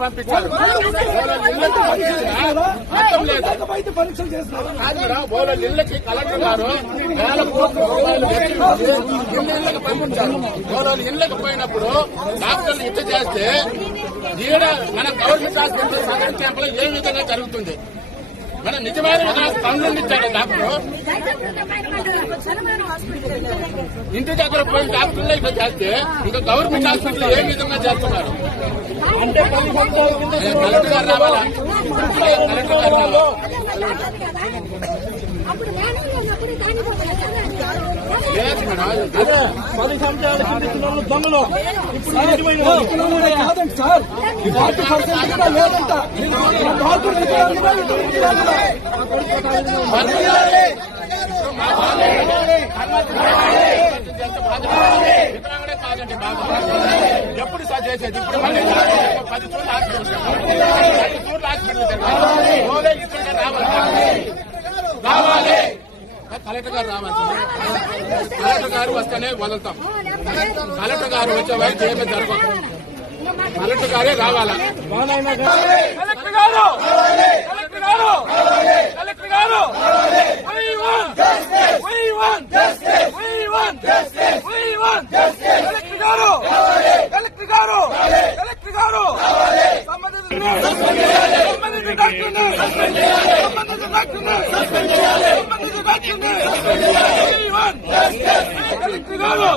పంపించారు గారు వేల కోట్ల రూపాయలు పోయినప్పుడు డాక్టర్లు ఇచ్చ చేస్తే ఈడ మన గవర్నమెంట్ హాస్పిటల్ సదర్ క్యాంప్లో ఏ విధంగా జరుగుతుంది మన నిజమైన పనులు ఇచ్చాడు డాక్టర్. ఇంటి దగ్గర పోయి డాక్టర్లు ఇట్లా చేస్తే ఇంకా గవర్నమెంట్ హాస్పిటల్ ఏ విధంగా చేస్తున్నారు? అంటే కలెక్టర్ గారు రావాలా? కలెక్టర్ గారు రావాలా? పది సంవత్సరాల కింద దొంగలు. కాదండి సార్. ఫార్టీ పర్సెంట్ కూడా లేదంట ఎప్పుడు సార్ చేసేది? ఇప్పుడు మళ్ళీ పది చోట్ల హాస్పిటల్ పది చోట్ల హాస్పిటల్ తిరగాలి. ఓలే ఇక్కడ రావాలి. రావాలి. కలెక్టర్ గారు రావాలి. కలెక్టర్ గారు వస్తేనే వదులుతాం. కలెక్టర్ గారు వచ్చే వరకు ఏమీ జరగదు. కలెక్టర్ గారే రావాలా? కలెక్టర్ గారు! కలెక్టర్ గారు! కలెక్టర్ గారు! సంబంధిత సంబంధిత డాక్టర్ని సంబంధిత డాక్టర్ని సంబంధిత డాక్టర్ని కలెక్టర్ గారు